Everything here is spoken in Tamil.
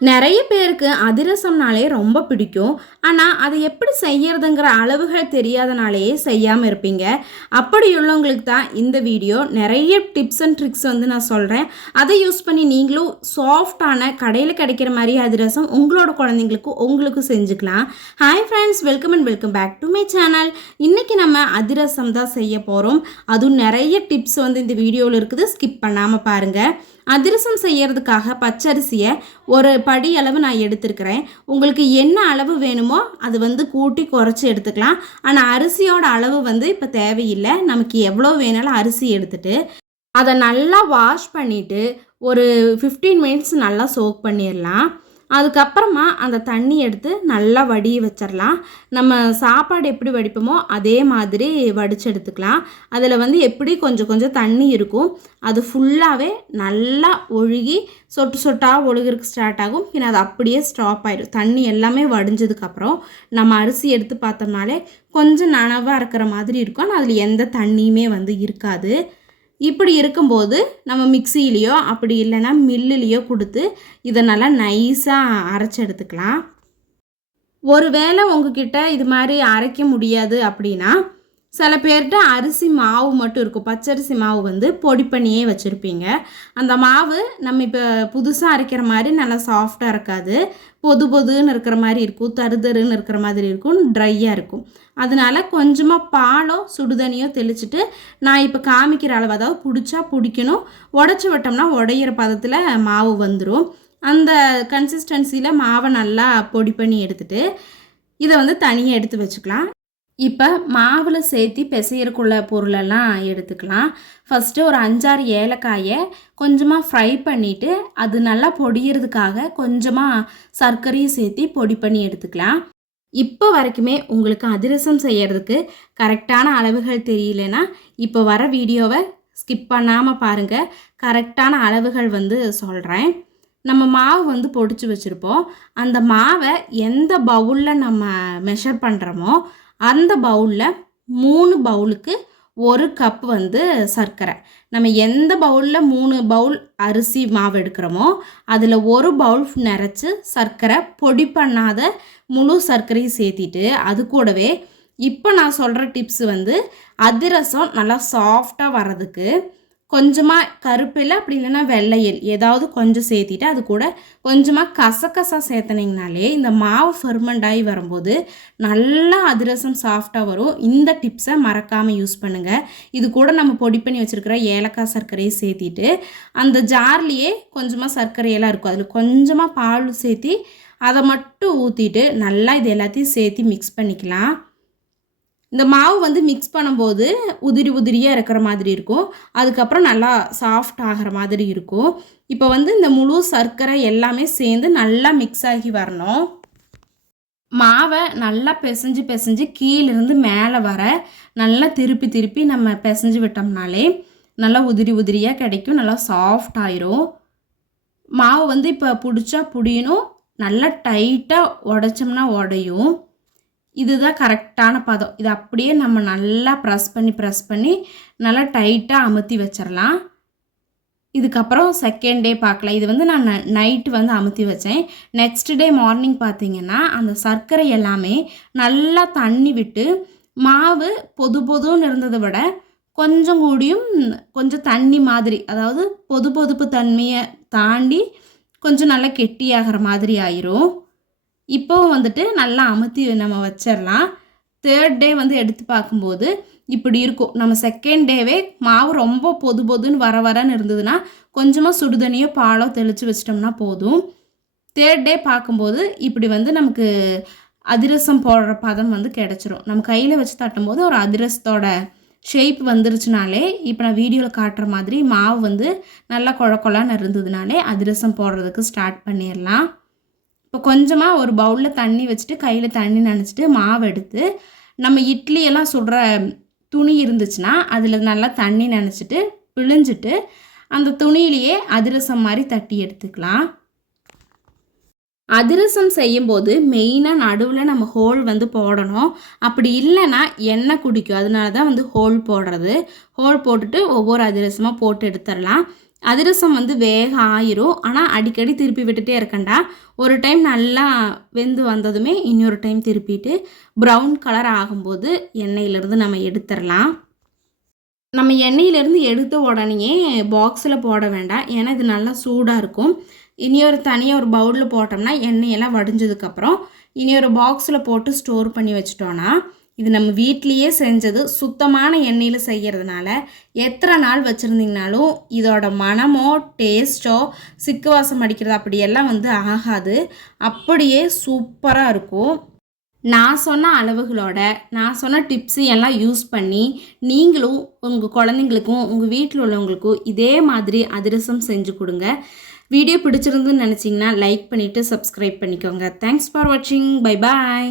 நிறைய பேருக்கு அதிரசம்னாலே ரொம்ப பிடிக்கும். ஆனால் அதை எப்படி செய்யறதுங்கிற அளவுகள் தெரியாதனாலேயே செய்யாமல் இருப்பீங்க. அப்படி உள்ளவங்களுக்கு தான் இந்த வீடியோ. நிறைய டிப்ஸ் அண்ட் ட்ரிக்ஸ் வந்து நான் சொல்கிறேன். அதை யூஸ் பண்ணி நீங்களும் சாஃப்டான கடையில் கிடைக்கிற மாதிரி அதிரசம் உங்களோட குழந்தைங்களுக்கும் உங்களுக்கும் செஞ்சுக்கலாம். Hi friends, welcome and welcome back to my channel. இன்றைக்கி நம்ம அதிரசம் தான் செய்ய போகிறோம். அதுவும் நிறைய டிப்ஸ் வந்து இந்த வீடியோவில் இருக்குது. ஸ்கிப் பண்ணாமல் பாருங்கள். அதிரசம் செய்யறதுக்காக பச்சரிசியை ஒரு படி அளவு நான் எடுத்துருக்கிறேன். உங்களுக்கு என்ன அளவு வேணுமோ அது வந்து கூட்டி குறைச்சி எடுத்துக்கலாம். ஆனால் அரிசியோட அளவு வந்து இப்போ தேவையில்லை. நமக்கு எவ்வளோ வேணாலும் அரிசி எடுத்துட்டு அதை நல்லா வாஷ் பண்ணிவிட்டு ஒரு 15 மினிட்ஸ் நல்லா சோக் பண்ணிடலாம். அதுக்கப்புறமா அந்த தண்ணி எடுத்து நல்லா வடிய வச்சிடலாம். நம்ம சாப்பாடு எப்படி வடிப்போமோ அதே மாதிரி வடித்து எடுத்துக்கலாம். அதில் வந்து எப்படி கொஞ்சம் கொஞ்சம் தண்ணி இருக்கும். அது ஃபுல்லாகவே நல்லா ஒழுகி சொட்டு சொட்டாக ஒழுகிறதுக்கு ஸ்டார்ட் ஆகும். பின்ன அது அப்படியே ஸ்டாப் ஆயிடும். தண்ணி எல்லாமே வடிஞ்சதுக்கப்புறம் நம்ம அரிசி எடுத்து பார்த்தோம்னாலே கொஞ்சம் நனவாக இருக்கிற மாதிரி இருக்கும். ஆனால் அதில் எந்த தண்ணியுமே வந்து இருக்காது. இப்படி இருக்கும்போது நம்ம மிக்சியிலையோ அப்படி இல்லைன்னா மில்லுலேயோ கொடுத்து இதை நல்லா நைஸாக அரைச்சி எடுத்துக்கலாம். ஒரு வேளை உங்ககிட்ட இது மாதிரி அரைக்க முடியாது அப்படின்னா சில பேர்கிட்ட அரிசி மாவு மட்டும் இருக்கும். பச்சரிசி மாவு வந்து பொடி பண்ணியே வச்சுருப்பீங்க. அந்த மாவு நம்ம இப்போ புதுசாக அரைக்கிற மாதிரி நல்லா சாஃப்டாக இருக்காது. பொதுன்னு இருக்கிற மாதிரி இருக்கும். தருன்னு இருக்கிற மாதிரி இருக்கும். ட்ரையாக இருக்கும். அதனால் கொஞ்சமாக பாலோ சுடுதண்ணியோ தெளிச்சுட்டு நான் இப்போ காமிக்கிற அளவு, அதாவது பிடிச்சா பிடிக்கணும், உடச்சி விட்டோம்னா உடையிற பதத்தில் மாவு வந்துடும். அந்த கன்சிஸ்டன்சியில் மாவை நல்லா பொடி பண்ணி எடுத்துகிட்டு இதை வந்து தனியாக எடுத்து வச்சுக்கலாம். இப்போ மாவில் சேர்த்து பிசையறக்குள்ள பொருளெல்லாம் எடுத்துக்கலாம். ஃபஸ்ட்டு ஒரு 5-6 ஏலக்காயை கொஞ்சமாக ஃப்ரை பண்ணிவிட்டு அது நல்லா பொடியறதுக்காக கொஞ்சமாக சர்க்கரையும் சேர்த்து பொடி பண்ணி எடுத்துக்கலாம். இப்போ வரைக்குமே உங்களுக்கு அதிரசம் செய்கிறதுக்கு கரெக்டான அளவுகள் தெரியலனா இப்போ வர வீடியோவை ஸ்கிப் பண்ணாமல் பாருங்கள். கரெக்டான அளவுகள் வந்து சொல்கிறேன். நம்ம மாவு வந்து பொடிச்சு வச்சுருப்போம். அந்த மாவை எந்த பவுலில் நம்ம மெஷர் பண்ணுறோமோ அந்த பவுலில் 3 பவுலுக்கு 1 கப் வந்து சர்க்கரை. நம்ம எந்த பவுலில் 3 பவுல் அரிசி மாவு எடுக்கிறோமோ அதில் 1 பவுல் நிறச்சி சர்க்கரை பொடி பண்ணாத முழு சர்க்கரையும் சேர்த்திட்டு அது கூடவே இப்போ நான் சொல்கிற டிப்ஸ் வந்து அதிரசம் நல்லா சாஃப்டாக வர்றதுக்கு கொஞ்சமாக கருப்பில் அப்படி இல்லைன்னா வெள்ளையில் ஏதாவது கொஞ்சம் சேர்த்திட்டு அது கூட கொஞ்சமாக கசகசா சேர்த்தனிங்கனாலே இந்த மாவு ஃபெர்மெண்ட் ஆகி வரும்போது நல்லா அதிரசம் சாஃப்டாக வரும். இந்த டிப்ஸை மறக்காமல் யூஸ் பண்ணுங்கள். இது கூட நம்ம பொடி பண்ணி வச்சுருக்கிற ஏலக்காய் சர்க்கரையை சேர்த்திட்டு அந்த ஜார்லேயே கொஞ்சமாக சர்க்கரையெல்லாம் இருக்கும். அதில் கொஞ்சமாக பால் சேர்த்தி அதை மட்டும் ஊற்றிட்டு நல்லா இது எல்லாத்தையும் சேர்த்து மிக்ஸ் பண்ணிக்கலாம். இந்த மாவு வந்து மிக்ஸ் பண்ணும்போது உதிரியாக இருக்கிற மாதிரி இருக்கும். அதுக்கப்புறம் நல்லா சாஃப்ட் ஆகிற மாதிரி இருக்கும். இப்போ வந்து இந்த முழு சர்க்கரை எல்லாமே சேர்ந்து நல்லா மிக்ஸ் ஆகி வரணும். மாவை நல்லா பிசைஞ்சு கீழிருந்து மேலே வர நல்லா திருப்பி நம்ம பிசைஞ்சு விட்டோம்னாலே நல்லா உதிரியாக கிடைக்கும். நல்லா சாஃப்ட் ஆயிரும். மாவு வந்து இப்போ பிடிச்சா புடியணும். நல்லா டைட்டாக உடைச்சோம்னா உடையும். இதுதான் கரெக்டான பதம். இது அப்படியே நம்ம நல்லா ப்ரெஸ் பண்ணி நல்லா டைட்டாக அமுத்தி வச்சிடலாம். இதுக்கப்புறம் செகண்ட் டே பார்க்கலாம். இது வந்து நான் நைட்டு வந்து அமுத்தி வச்சேன். நெக்ஸ்ட் டே மார்னிங் பார்த்திங்கன்னா அந்த சர்க்கரை எல்லாமே நல்லா தண்ணி விட்டு மாவு பொதுன்னு இருந்ததை விட கொஞ்சம் கூடியும் கொஞ்சம் தண்ணி மாதிரி, அதாவது பொதுப்பு தன்மையை தாண்டி கொஞ்சம் நல்லா கெட்டியாகிற மாதிரி ஆயிரும். இப்போவும் வந்துட்டு நல்லா அமுத்தி நம்ம வச்சிடலாம். தேர்ட் டே வந்து எடுத்து பார்க்கும்போது இப்படி இருக்கும். நம்ம செகண்ட் டேவே மாவு ரொம்ப பொதுன்னு வரன்னு இருந்ததுன்னா கொஞ்சமாக சுடுதண்ணியோ பாலோ தெளித்து வச்சிட்டோம்னா போதும். தேர்ட் டே பார்க்கும்போது இப்படி வந்து நமக்கு அதிரசம் போடுற பதம் வந்து கிடச்சிரும். நம்ம கையில் வச்சு தட்டும்போது ஒரு அதிரசத்தோட ஷேப் வந்துருச்சுனாலே இப்போ நான் வீடியோவில் காட்டுற மாதிரி மாவு வந்து நல்லா கொழன்னு இருந்ததுனாலே அதிரசம் போடுறதுக்கு ஸ்டார்ட் பண்ணிடலாம். இப்போ கொஞ்சமாக ஒரு பவுலில் தண்ணி வச்சுட்டு கையில் தண்ணி நனைச்சிட்டு மாவு எடுத்து நம்ம இட்லியெல்லாம் சுடுற துணி இருந்துச்சுன்னா அதில் நல்லா தண்ணி நனைச்சிட்டு பிழிஞ்சிட்டு அந்த துணியிலேயே அதிரசம் மாதிரி தட்டி எடுத்துக்கலாம். அதிரசம் செய்யும்போது மெயினாக நடுவில் நம்ம ஹோல் வந்து போடணும். அப்படி இல்லைன்னா எண்ணெய் குடிக்கும். அதனால தான் வந்து ஹோல் போடுறது. ஹோல் போட்டுட்டு ஒவ்வொரு அதிரசமாக போட்டு எடுத்துடலாம். அதிரசம் வந்து வேக ஆயிரும். ஆனால் அடிக்கடி திருப்பி விட்டுட்டே இருக்கண்டா. ஒரு டைம் நல்லா வெந்து வந்ததுமே இன்னொரு டைம் திருப்பிட்டு ப்ரௌன் கலர் ஆகும்போது எண்ணெயிலேருந்து நம்ம எடுத்துடலாம். நம்ம எண்ணெயிலேருந்து எடுத்த உடனேயே பாக்ஸில் போட வேண்டாம். ஏன்னா இது நல்லா சூடாக இருக்கும். தனியாக ஒரு பவுலில் போட்டோம்னா எண்ணெயெல்லாம் வடிஞ்சதுக்கப்புறம் ஒரு பாக்ஸில் போட்டு ஸ்டோர் பண்ணி வச்சிட்டோன்னா இது நம்ம வீட்லேயே செஞ்சது சுத்தமான எண்ணெயில் செய்கிறதுனால எத்தனை நாள் வச்சுருந்திங்கனாலும் இதோட மனமோ டேஸ்ட்டோ சிக்கு வாசம் அடிக்கிறது அப்படியெல்லாம் வந்து ஆகாது. அப்படியே சூப்பராக இருக்கும். நான் சொன்ன அளவுகளோட நான் சொன்ன டிப்ஸு எல்லாம் யூஸ் பண்ணி நீங்களும் உங்கள் குழந்தைங்களுக்கும் உங்கள் வீட்டில் உள்ளவங்களுக்கும் இதே மாதிரி அதிரசம் செஞ்சு கொடுங்க. வீடியோ பிடிச்சிருந்துன்னு நினச்சிங்கன்னா லைக் பண்ணிவிட்டு சப்ஸ்கிரைப் பண்ணிக்கோங்க. தேங்க்ஸ் ஃபார் வாட்சிங். Bye bye.